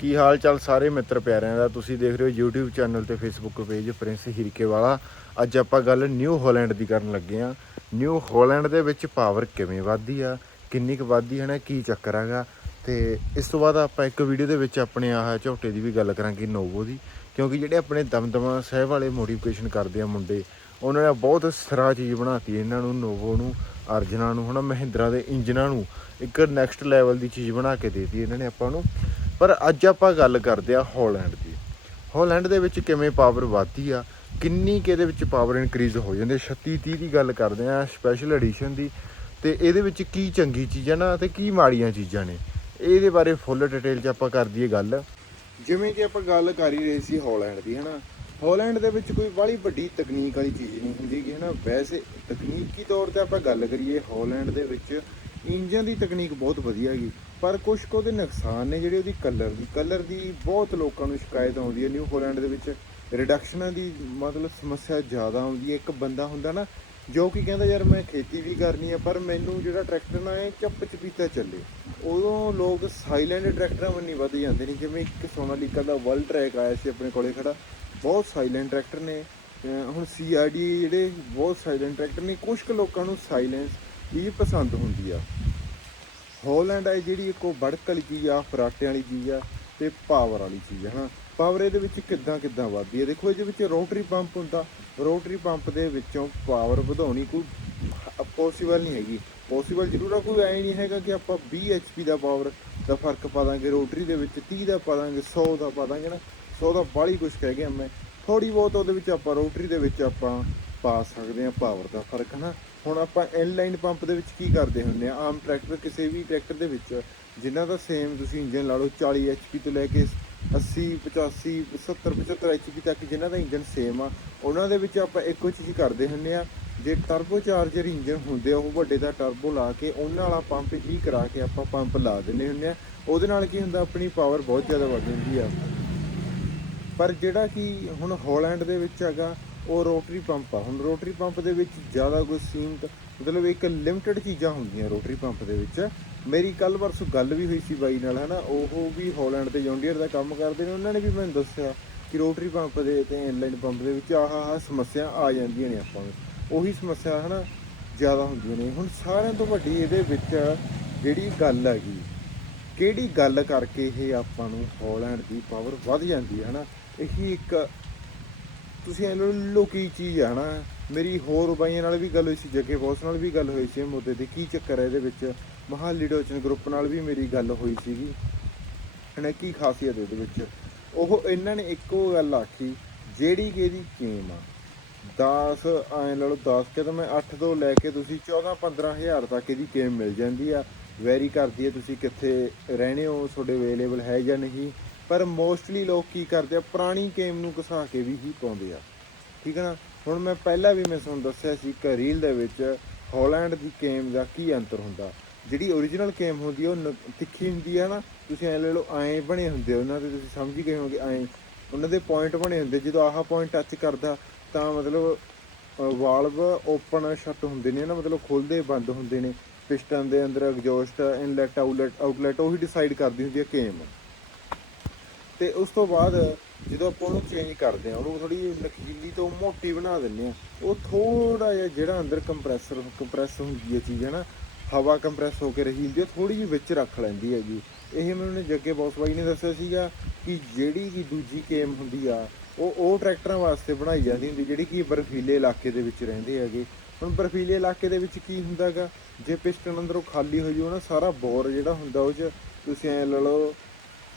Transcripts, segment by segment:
ਕੀ ਹਾਲ ਚਾਲ ਸਾਰੇ ਮਿੱਤਰ ਪਿਆਰਿਆਂ ਦਾ? ਤੁਸੀਂ ਦੇਖ ਰਹੇ ਹੋ YouTube ਚੈਨਲ ਤੇ Facebook ਪੇਜ ਪ੍ਰਿੰਸ ਹਿਰਕੇ ਵਾਲਾ। ਅੱਜ ਆਪਾਂ ਗੱਲ ਨਿਊ ਹਾਲੈਂਡ ਦੀ ਕਰਨ ਲੱਗੇ ਆ ਨਿਊ ਹਾਲੈਂਡ ਦੇ ਵਿੱਚ ਪਾਵਰ ਕਿਵੇਂ ਵੱਧਦੀ ਆ? ਕਿੰਨੀ ਕੁ ਵੱਧਦੀ ਹੈ ਨਾ? ਕੀ ਚੱਕਰ ਹੈਗਾ? ਤੇ ਇਸ ਤੋਂ ਬਾਅਦ ਆਪਾਂ ਇੱਕ ਵੀਡੀਓ ਦੇ ਵਿੱਚ ਆਪਣੇ ਆਹ ਝੋਟੇ ਦੀ ਵੀ ਗੱਲ ਕਰਾਂਗੇ ਨੋਵੋ ਦੀ। ਕਿਉਂਕਿ ਜਿਹੜੇ ਆਪਣੇ ਦਮਦਮਾ ਸਾਹਿਬ ਵਾਲੇ ਮੋਡੀਫਿਕੇਸ਼ਨ ਕਰਦੇ ਆ ਮੁੰਡੇ, ਉਹਨਾਂ ਨੇ ਬਹੁਤ ਸਿਰਾ ਚੀਜ਼ ਬਣਾਤੀ ਇਹਨਾਂ ਨੂੰ ਨੋਵੋ ਨੂੰ, ਅਰਜਨਾ ਨੂੰ, ਹਨਾ, ਮਹਿੰਦਰਾ ਦੇ ਇੰਜਨਾਂ ਨੂੰ। ਇੱਕ ਨੈਕਸਟ ਲੈਵਲ ਦੀ ਚੀਜ਼ ਬਣਾ ਕੇ ਦੇਤੀ ਇਹਨਾਂ ਨੇ ਆਪਾਂ ਨੂੰ। ਪਰ ਅੱਜ ਆਪਾਂ ਗੱਲ ਕਰਦੇ ਆ ਹਾਲੈਂਡ ਦੀ। ਹਾਲੈਂਡ ਦੇ ਵਿੱਚ ਕਿਵੇਂ ਪਾਵਰ ਵੱਧਦੀ ਆ, ਕਿੰਨੀ ਕਿ ਇਹਦੇ ਵਿੱਚ ਪਾਵਰ ਇਨਕਰੀਜ਼ ਹੋ ਜਾਂਦੀ 36 30 ਦੀ ਗੱਲ ਕਰਦੇ ਆ ਸਪੈਸ਼ਲ ਐਡੀਸ਼ਨ ਦੀ, ਤੇ ਇਹਦੇ ਵਿੱਚ ਕੀ ਚੰਗੀ ਚੀਜ਼ਾਂ ਨਾ ਤੇ ਕੀ ਮਾੜੀਆਂ ਚੀਜ਼ਾਂ ਨੇ। ਇਹਦੇ ਬਾਰੇ ਫੁੱਲ ਡਿਟੇਲ 'ਚ ਆਪਾਂ ਕਰ ਦਈਏ ਗੱਲ। ਜਿਵੇਂ ਕਿ ਆਪਾਂ ਗੱਲ ਕਰ ਹੀ ਰਹੇ ਸੀ ਹਾਲੈਂਡ ਦੀ, ਹਨਾ। ਹਾਲੈਂਡ ਦੇ ਵਿੱਚ ਕੋਈ ਬੜੀ ਵੱਡੀ ਤਕਨੀਕ ਵਾਲੀ ਚੀਜ਼ ਨਹੀਂ ਹੁੰਦੀ ਕਿ ਹਨਾ। ਵੈਸੇ ਤਕਨੀਕੀ ਤੌਰ ਤੇ ਆਪਾਂ ਗੱਲ ਕਰੀਏ ਹਾਲੈਂਡ ਦੇ ਵਿੱਚ ਇੰਜਨ ਦੀ ਤਕਨੀਕ ਬਹੁਤ ਵਧੀਆ ਹੈਗੀ ਪਰ ਕੁਝ ਕੁ ਉਹਦੇ ਨੁਕਸਾਨ ਨੇ ਜਿਹੜੇ ਉਹਦੀ ਕਲਰ ਦੀ ਕਲਰ ਦੀ ਬਹੁਤ ਲੋਕਾਂ ਨੂੰ ਸ਼ਿਕਾਇਤ ਆਉਂਦੀ ਹੈ ਨਿਊ ਹਾਲੈਂਡ ਦੇ ਵਿੱਚ ਰਿਡਕਸ਼ਨਾਂ ਦੀ ਮਤਲਬ ਸਮੱਸਿਆ ਜ਼ਿਆਦਾ ਆਉਂਦੀ ਹੈ। ਇੱਕ ਬੰਦਾ ਹੁੰਦਾ ਨਾ, ਜੋ ਕਿ ਕਹਿੰਦਾ, ਯਾਰ ਮੈਂ ਖੇਤੀ ਵੀ ਕਰਨੀ ਆ ਪਰ ਮੈਨੂੰ ਜਿਹੜਾ ਟਰੈਕਟਰ ਨਾ ਇਹ ਚੱਪ ਚਪੀਤਾ ਚੱਲੇ। ਉਦੋਂ ਲੋਕ ਸਾਈਲੈਂਟ ਟਰੈਕਟਰਾਂ ਵੱਲ ਨਹੀਂ ਵੱਧ ਜਾਂਦੇ ਨੇ। ਜਿਵੇਂ ਇੱਕ ਸੋਨਾਲੀਕਾ ਦਾ ਵਰਲਡ ਟਰੈਕ ਆਇਆ ਸੀ ਆਪਣੇ ਕੋਲੇ ਖੜਾ, ਬਹੁਤ ਸਾਈਲੈਂਟ ਟਰੈਕਟਰ ਨੇ। ਅਹ ਹੁਣ ਸੀਆਰਡੀ ਜਿਹੜੇ ਬਹੁਤ ਸਾਈਲੈਂਟ ਟਰੈਕਟਰ ਨੇ ਕੁਝ ਕੁ ਲੋਕਾਂ ਨੂੰ ਸਾਈਲੈਂਸ ਹੀ ਪਸੰਦ ਹੁੰਦੀ ਆ। ਹਾਲੈਂਡ ਹੈ ਜਿਹੜੀ ਇੱਕ ਉਹ ਬੜਕ ਵਾਲੀ ਚੀਜ਼ ਆ, ਫਰਾਟੇ ਵਾਲੀ ਚੀਜ਼ ਆ ਤੇ ਪਾਵਰ ਵਾਲੀ ਚੀਜ਼ ਆ ਹਾਂ ਪਾਵਰ ਇਹਦੇ ਵਿੱਚ ਕਿੱਦਾਂ ਕਿੱਦਾਂ ਵੱਧਦੀ ਹੈ ਦੇਖੋ, ਇਹਦੇ ਵਿੱਚ ਰੋਟਰੀ ਪੰਪ ਹੁੰਦਾ। ਰੋਟਰੀ ਪੰਪ ਦੇ ਵਿੱਚੋਂ ਪਾਵਰ ਵਧਾਉਣੀ ਕੋਈ ਪੋਸੀਬਲ ਨਹੀਂ ਹੈਗੀ। ਪੋਸੀਬਲ ਜ਼ਰੂਰ ਆ, ਕੋਈ ਐ ਨਹੀਂ ਹੈਗਾ ਕਿ ਆਪਾਂ 20 ਐਚਪੀ ਦਾ ਪਾਵਰ ਦਾ ਫ਼ਰਕ ਪਾ ਦਾਂਗੇ ਰੋਟਰੀ ਦੇ ਵਿੱਚ 30 ਦਾ ਪਾ ਦਾਂਗੇ 100 ਦਾ ਪਾ ਦਾਂਗੇ ਨਾ 100 ਦਾ ਬਾਹਲੀ ਕੁਝ ਕਹਿ ਗਿਆ ਮੈਂ। ਥੋੜੀ ਬਹੁਤ ਉਹਦੇ ਵਿੱਚ ਆਪਾਂ ਰੋਟਰੀ ਦੇ ਵਿੱਚ ਆਪਾਂ ਪਾ ਸਕਦੇ ਹਾਂ ਪਾਵਰ ਦਾ ਫ਼ਰਕ ਨਾ ਹੁਣ ਆਪਾਂ ਇਨਲਾਈਨ ਪੰਪ ਦੇ ਵਿੱਚ ਕੀ ਕਰਦੇ ਹੁੰਦੇ ਆ ਆਮ ਟਰੈਕਟਰ ਕਿਸੇ ਵੀ ਟਰੈਕਟਰ ਦੇ ਵਿੱਚ ਜਿਨ੍ਹਾਂ ਦਾ ਸੇਮ ਤੁਸੀਂ ਇੰਜਨ ਲਾ ਲਓ 40 ਐਚਪੀ ਤੋਂ ਲੈ ਕੇ 80 85 70 75 ਐਚਪੀ ਤੱਕ ਜਿਨ੍ਹਾਂ ਦਾ ਇੰਜਨ ਸੇਮ ਆ, ਉਹਨਾਂ ਦੇ ਵਿੱਚ ਆਪਾਂ ਇੱਕੋ ਚੀਜ਼ ਕਰਦੇ ਹੁੰਦੇ ਆ ਜੇ ਟਰਬੋ ਚਾਰਜਰ ਇੰਜਨ ਹੁੰਦੇ ਆ, ਉਹ ਵੱਡੇ ਦਾ ਟਰਬੋ ਲਾ ਕੇ, ਉਹਨਾਂ ਵਾਲਾ ਪੰਪ ਹੀ ਕਰਾ ਕੇ ਆਪਾਂ ਪੰਪ ਲਾ ਦਿੰਦੇ ਹੁੰਦੇ ਆ ਉਹਦੇ ਨਾਲ ਕੀ ਹੁੰਦਾ? ਆਪਣੀ ਪਾਵਰ ਬਹੁਤ ਜ਼ਿਆਦਾ ਵੱਧ ਜਾਂਦੀ ਆ। ਪਰ ਜਿਹੜਾ ਕਿ ਹੁਣ ਹਾਲੈਂਡ ਦੇ ਵਿੱਚ ਹੈਗਾ ਉਹ ਰੋਟਰੀ ਪੰਪ ਆ। ਹੁਣ ਰੋਟਰੀ ਪੰਪ ਦੇ ਵਿੱਚ ਜ਼ਿਆਦਾ ਕੋਈ ਸੀਮਤ, ਮਤਲਬ ਇੱਕ ਲਿਮਟਿਡ ਚੀਜ਼ਾਂ ਹੁੰਦੀਆਂ ਰੋਟਰੀ ਪੰਪ ਦੇ ਵਿੱਚ। ਮੇਰੀ ਕੱਲ ਪਰਸੋਂ ਗੱਲ ਵੀ ਹੋਈ ਸੀ ਬਾਈ ਨਾਲ, ਹਨਾ? ਉਹ ਵੀ ਹਾਲੈਂਡ ਤੇ ਜੌਂਡੀਅਰ ਦਾ ਕੰਮ ਕਰਦੇ ਨੇ। ਉਹਨਾਂ ਨੇ ਵੀ ਮੈਨੂੰ ਦੱਸਿਆ ਕਿ ਰੋਟਰੀ ਪੰਪ ਦੇ ਤੇ ਇਨਲਾਈਨ ਪੰਪ ਦੇ ਵਿੱਚ ਆਹ ਆਹ ਸਮੱਸਿਆ ਆ ਜਾਂਦੀਆਂ ਨੇ ਆਪਾਂ ਨੂੰ। ਉਹੀ ਸਮੱਸਿਆ, ਹਨਾ? ਜ਼ਿਆਦਾ ਹੁੰਦੀਆਂ ਨੇ। ਹੁਣ ਸਾਰਿਆਂ ਤੋਂ ਵੱਡੀ ਇਹਦੇ ਵਿੱਚ ਜਿਹੜੀ ਗੱਲ ਹੈਗੀ, ਕਿਹੜੀ ਗੱਲ ਕਰਕੇ ਇਹ ਆਪਾਂ ਨੂੰ ਹਾਲੈਂਡ ਦੀ ਪਾਵਰ ਵੱਧ ਜਾਂਦੀ ਹੈ, ਹਨਾ? ਇਹੀ ਇੱਕ ਤੁਸੀਂ ਇਹ ਲਓ ਲੋਕੀ ਚੀਜ਼ ਹੈ ਹਨਾ? ਮੇਰੀ ਹੋਰ ਬਾਈਆਂ ਨਾਲ ਵੀ ਗੱਲ ਹੋਈ ਸੀ, ਜੱਗੇ ਬੌਸ ਨਾਲ ਵੀ ਗੱਲ ਹੋਈ ਸੀ ਇਹ ਮੁੱਦੇ ਤੇ ਕੀ ਚੱਕਰ ਹੈ ਇਹਦੇ ਵਿੱਚ? ਮਹਾਲੀ ਡੋਚਨ ਗਰੁੱਪ ਨਾਲ ਵੀ ਮੇਰੀ ਗੱਲ ਹੋਈ ਸੀਗੀ। ਇਹਨਾਂ ਕੀ ਖਾਸੀਅਤ ਇਹਦੇ ਵਿੱਚ? ਉਹ ਇਹਨਾਂ ਨੇ ਇੱਕੋ ਗੱਲ ਆਖੀ, ਜਿਹੜੀ ਕਿ ਇਹਦੀ ਕੀਮ ਆ। 10 ਐ ਲਾ ਲਓ 10 ਕਿ ਤਾਂ ਮੈਂ 8 ਤੋਂ ਲੈ ਕੇ ਤੁਸੀਂ 14 15000 ਤੱਕ ਇਹਦੀ ਕੀਮ ਮਿਲ ਜਾਂਦੀ ਆ। ਵੈਰੀ ਕਰਦੀ ਹੈ ਤੁਸੀਂ ਕਿੱਥੇ ਰਹਿਣੇ ਹੋ, ਤੁਹਾਡੇ ਅਵੇਲੇਬਲ ਹੈ ਜਾਂ ਨਹੀਂ? ਪਰ ਮੋਸਟਲੀ ਲੋਕ ਕੀ ਕਰਦੇ ਆ, ਪੁਰਾਣੀ ਗੇਮ ਨੂੰ ਘਸਾ ਕੇ ਵੀ ਹੀ ਪਾਉਂਦੇ ਆ। ਠੀਕ ਹੈ ਨਾ? ਹੁਣ ਮੈਂ ਪਹਿਲਾਂ ਵੀ ਮੈਂ ਤੁਹਾਨੂੰ ਦੱਸਿਆ ਸੀ ਕਿ ਰੀਲ ਦੇ ਵਿੱਚ ਹਾਲੈਂਡ ਦੀ ਗੇਮ ਦਾ ਕੀ ਅੰਤਰ ਹੁੰਦਾ? ਜਿਹੜੀ ਓਰੀਜਨਲ ਗੇਮ ਹੁੰਦੀ ਆ, ਉਹ ਨ- ਤਿੱਖੀ ਹੁੰਦੀ ਆ ਨਾ, ਤੁਸੀਂ ਐ ਲੈ ਲਓ, ਐਂ ਬਣੇ ਹੁੰਦੇ ਆ ਉਹਨਾਂ ਦੇ, ਤੁਸੀਂ ਸਮਝ ਗਏ ਹੋਗੇ ਐਂ। ਉਹਨਾਂ ਦੇ ਪੁਆਇੰਟ ਬਣੇ ਹੁੰਦੇ, ਜਦੋਂ ਆਹ ਪੁਆਇੰਟ ਟੱਚ ਕਰਦਾ, ਤਾਂ ਮਤਲਬ ਵਾਲਵ ਓਪਨ ਸ਼ਟ ਹੁੰਦੇ ਨੇ ਨਾ, ਮਤਲਬ ਖੁੱਲਦੇ ਬੰਦ ਹੁੰਦੇ ਨੇ। ਪਿਸਟਨ ਦੇ ਅੰਦਰ ਐਗਜ਼ੌਸਟ ਇਨਲੈਟ ਆਊਟਲੈਟ ਆਊਟਲੈਟ ਉਹੀ ਡਿਸਾਈਡ ਕਰਦੀ ਹੁੰਦੀ ਹੈ ਗੇਮ ਤੇ ਉਸ ਤੋਂ ਬਾਅਦ ਜਦੋਂ ਆਪਾਂ ਉਹਨੂੰ ਚੇਂਜ ਕਰਦੇ ਆ ਉਹਨੂੰ ਥੋੜੀ ਨਕੀਲੀ ਤੋਂ ਮੋਟੀ ਬਣਾ ਦਿੰਦੇ ਆ ਉਹ ਥੋੜਾ ਜਿਹਾ ਜਿਹੜਾ ਅੰਦਰ ਕੰਪਰੈਸਰ ਕੰਪਰੈਸ ਹੁੰਦੀ ਹੈ ਚੀਜ਼ ਹੈ ਨਾ, ਹਵਾ ਕੰਪਰੈਸ ਹੋ ਕੇ ਰਹੀ ਹੁੰਦੀ ਹੈ ਥੋੜੀ ਜਿਹੀ ਵਿੱਚ ਰੱਖ ਲੈਂਦੀ ਹੈਗੀ ਇਹ ਮੈਨੂੰ ਜੱਗੇ ਬੌਸ ਬਾਈ ਨੇ ਦੱਸਿਆ ਸੀਗਾ ਕਿ ਜਿਹੜੀ ਕੀ ਦੂਜੀ ਕੇਮ ਹੁੰਦੀ ਆ, ਉਹ ਉਹ ਟਰੈਕਟਰਾਂ ਵਾਸਤੇ ਬਣਾਈ ਜਾਂਦੀ ਹੁੰਦੀ, ਜਿਹੜੀ ਕਿ ਬਰਫੀਲੇ ਇਲਾਕੇ ਦੇ ਵਿੱਚ ਰਹਿੰਦੇ ਹੈਗੇ। ਹੁਣ ਬਰਫੀਲੇ ਇਲਾਕੇ ਦੇ ਵਿੱਚ ਕੀ ਹੁੰਦਾਗਾ ਜੇ ਪਿਸਟਨ ਅੰਦਰੋਂ ਖਾਲੀ ਹੋ ਜਾਊ ਨਾ, ਸਾਰਾ ਬੋਰ ਜਿਹੜਾ ਹੁੰਦਾ ਉਹ 'ਚ ਤੁਸੀਂ ਐ ਲਾ ਲਓ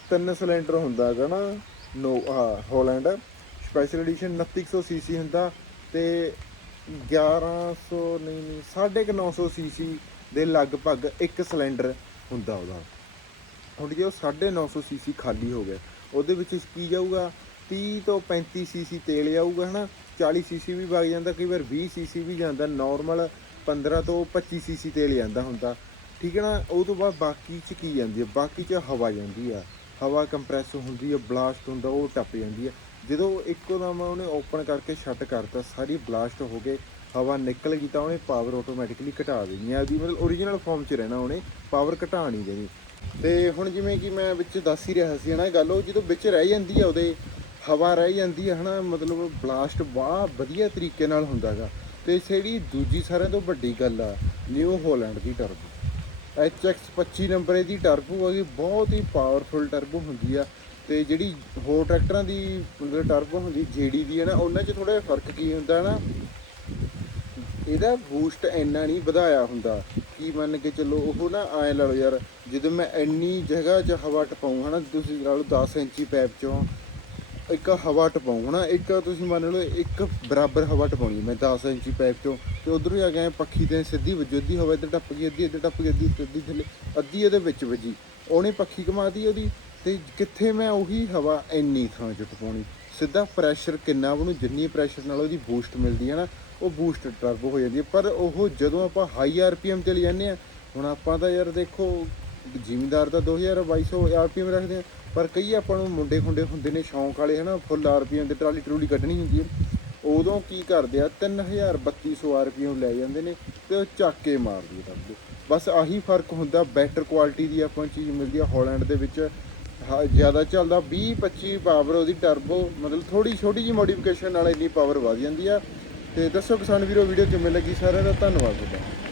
ਤਿੰਨ ਸਿਲੰਡਰ ਹੁੰਦਾ ਹੈਗਾ ਨਾ, ਨੋ ਹਾਂ ਹਾਲੈਂਡ ਸਪੈਸ਼ਲ ਐਡੀਸ਼ਨ 2900 ਸੀਸੀ ਹੁੰਦਾ ਤੇ 1100 ਨਹੀਂ ਨਹੀਂ 950 ਸੀਸੀ ਦੇ ਲਗਭਗ ਇੱਕ ਸਿਲੰਡਰ ਹੁੰਦਾ ਉਹਦਾ। ਹੁਣ ਜੇ ਉਹ 950 ਸੀਸੀ ਖਾਲੀ ਹੋ ਗਿਆ, ਉਹਦੇ ਵਿੱਚ ਕੀ ਜਾਊਗਾ? 30 ਤੋਂ 35 ਸੀਸੀ ਤੇਲ ਜਾਊਗਾ, ਹਨਾ? 40 ਸੀਸੀ ਵੀ ਵਗ ਜਾਂਦਾ, ਕਈ ਵਾਰ 20 ਸੀਸੀ ਵੀ ਜਾਂਦਾ ਨਾਰਮਲ 15 ਤੋਂ 25 ਸੀਸੀ ਤੇਲ ਜਾਂਦਾ ਹੁੰਦਾ। ਠੀਕ ਹੈ ਨਾ? ਉਹ ਤੋਂ ਬਾਅਦ ਬਾਕੀ ਚ ਕੀ ਜਾਂਦੀ ਹੈ? ਬਾਕੀ ਚ ਹਵਾ ਜਾਂਦੀ ਆ। ਹਵਾ ਕੰਪਰੈਸ ਹੁੰਦੀ ਹੈ, ਬਲਾਸਟ ਹੁੰਦਾ, ਉਹ ਟੱਪ ਜਾਂਦੀ ਹੈ। ਜਦੋਂ ਇੱਕੋ ਦਮ ਉਹਨੇ ਓਪਨ ਕਰਕੇ ਸ਼ਟ ਕਰਤਾ, ਸਾਰੀ ਬਲਾਸਟ ਹੋ ਗਏ ਹਵਾ ਨਿਕਲ ਗਈ ਤਾਂ ਉਹਨੇ ਪਾਵਰ ਆਟੋਮੈਟਿਕਲੀ ਘਟਾ ਦੇਣੀ ਆ ਵੀ ਮਤਲਬ origignal ਫਾਰਮ 'ਚ ਰਹਿਣਾ ਉਹਨੇ, ਪਾਵਰ ਘਟਾ ਨਹੀਂ ਦੇਣੀ। ਤੇ ਹੁਣ ਜਿਵੇਂ ਕਿ ਮੈਂ ਵਿੱਚ ਦੱਸ ਹੀ ਰਿਹਾ ਸੀ ਨਾ ਇਹ ਗੱਲ ਉਹ ਜਦੋਂ ਵਿੱਚ ਰਹਿ ਜਾਂਦੀ ਆ, ਉਹਦੇ ਹਵਾ ਰਹਿ ਜਾਂਦੀ ਹੈ ਹਨਾ, ਮਤਲਬ ਬਲਾਸਟ ਬੜਾ ਵਧੀਆ ਤਰੀਕੇ ਨਾਲ ਹੁੰਦਾਗਾ। ਤੇ ਜਿਹੜੀ ਦੂਜੀ ਸਾਰਿਆਂ ਤੋਂ ਵੱਡੀ ਗੱਲ ਆ, ਨਿਊ ਹੋਲੈਂਡ ਦੀ ਟਰਬੋ HX 25 ਨੰਬਰ ਇਹਦੀ ਟਰਬੋ ਹੈਗੀ ਬਹੁਤ ਹੀ ਪਾਵਰਫੁਲ ਟਰਬੋ ਹੁੰਦੀ ਆ। ਤੇ ਜਿਹੜੀ ਹੋਰ ਟਰੈਕਟਰਾਂ ਦੀ ਮਤਲਬ ਟਰਬੋ ਹੁੰਦੀ ਜਿਹੜੀ ਦੀ ਹੈ ਨਾ, ਉਹਨਾਂ 'ਚ ਥੋੜਾ ਜਿਹਾ ਫ਼ਰਕ ਕੀ ਹੁੰਦਾ ਨਾ, ਇਹਦਾ ਬੂਸਟ ਇੰਨਾ ਨਹੀਂ ਵਧਾਇਆ ਹੁੰਦਾ। ਕੀ ਮੰਨ ਕੇ ਚੱਲੋ, ਉਹ ਨਾ ਐ ਲਾ ਲਓ ਯਾਰ, ਜਦੋਂ ਮੈਂ ਇੰਨੀ ਜਗ੍ਹਾ 'ਚ ਹਵਾ ਟਪਾਉਂ, ਹਨਾ, ਤੁਸੀਂ ਲਾ ਲਓ 10 ਇੰਚੀ ਪੈਪ 'ਚੋਂ ਇੱਕ ਹਵਾ ਟਪਾਉਂ ਹਨਾ ਇੱਕ ਤੁਸੀਂ ਮੰਨ ਲਓ ਇੱਕ ਬਰਾਬਰ ਹਵਾ ਟਪਾਉਣੀ ਮੈਂ 10 ਇੰਚੀ ਪੈਪ 'ਚੋਂ ਤੇ ਉਧਰੋਂ ਹੀ ਆ ਗਿਆ ਪੱਖੀ ਤੇ ਸਿੱਧੀ ਵੱਜੀ ਅੱਧੀ ਹਵਾ ਇੱਧਰ ਟੱਪ ਗਈ ਅੱਧੀ ਇੱਧਰ ਟੱਪ ਗਈ ਅੱਧੀ ਇੱਧਰ, ਅੱਧੀ ਥੱਲੇ ਅੱਧੀ ਇਹਦੇ ਵਿੱਚ ਵੱਜੀ। ਉਹਨੇ ਪੱਖੀ ਘਮਾਤੀ ਉਹਦੀ ਤੇ ਕਿੱਥੇ ਮੈਂ ਉਹੀ ਹਵਾ ਇੰਨੀ ਥਾਂ 'ਚ ਟਪਾਉਣੀ। ਸਿੱਧਾ ਪ੍ਰੈਸ਼ਰ ਕਿੰਨਾ ਉਹਨੂੰ ਜਿੰਨੀ ਪ੍ਰੈਸ਼ਰ ਨਾਲ ਉਹਦੀ ਬੂਸਟ ਮਿਲਦੀ ਹੈ ਨਾ ਉਹ ਬੂਸਟ ਟਰਬੋ ਹੋ ਜਾਂਦੀ ਹੈ ਪਰ ਉਹ ਜਦੋਂ ਆਪਾਂ ਹਾਈ ਆਰਪੀਐਮ ਤੇ ਲੈ ਜਾਂਦੇ ਆ ਹੁਣ ਆਪਾਂ ਤਾਂ ਯਾਰ ਦੇਖੋ ਜ਼ਿਮੀਦਾਰ ਤਾਂ 2000 2200 ਆਰਪੀਐਮ ਰੱਖਦੇ ਆ ਪਰ ਕਈ ਆਪਾਂ ਨੂੰ ਮੁੰਡੇ ਖੁੰਡੇ ਹੁੰਦੇ ਨੇ ਸ਼ੌਂਕ ਵਾਲੇ ਹਨਾ ਫੁੱਲ ਆਰਪੀਐਮ ਤੇ ਟਰਾਲੀ ਟਰੂਲੀ ਕੱਢਣੀ ਹੁੰਦੀ ਹੈ। ਉਦੋਂ ਕੀ ਕਰਦੇ ਆ 3000 3200 ਆਰਪੀਐਮ ਲੈ ਜਾਂਦੇ ਨੇ ਤੇ ਉਹ ਚੱਕ ਕੇ ਮਾਰਦੀ ਟਰਬੋ ਬਸ ਆਹੀ ਫ਼ਰਕ ਹੁੰਦਾ ਬੈਟਰ ਕੁਆਲਿਟੀ ਦੀ ਆਪਾਂ ਚੀਜ਼ ਮਿਲਦੀ ਆ ਹਾਲੈਂਡ ਦੇ ਵਿੱਚ ਹਾਂ, ਜ਼ਿਆਦਾ ਚੱਲਦਾ 20 25 ਪਾਵਰ ਉਹਦੀ ਟਰਬੋ ਮਤਲਬ ਥੋੜੀ ਛੋਟੀ ਜੀ ਮੋਡੀਫਿਕੇਸ਼ਨ ਨਾਲ ਇੰਨੀ ਪਾਵਰ ਵਧ ਜਾਂਦੀ ਆ। ਤੇ ਦੱਸੋ ਕਿਸਾਨ ਵੀਰੋ ਵੀਡੀਓ ਕਿਵੇਂ ਲੱਗੀ ਸਾਰਿਆਂ ਦਾ? ਧੰਨਵਾਦ ਤੁਹਾਡਾ।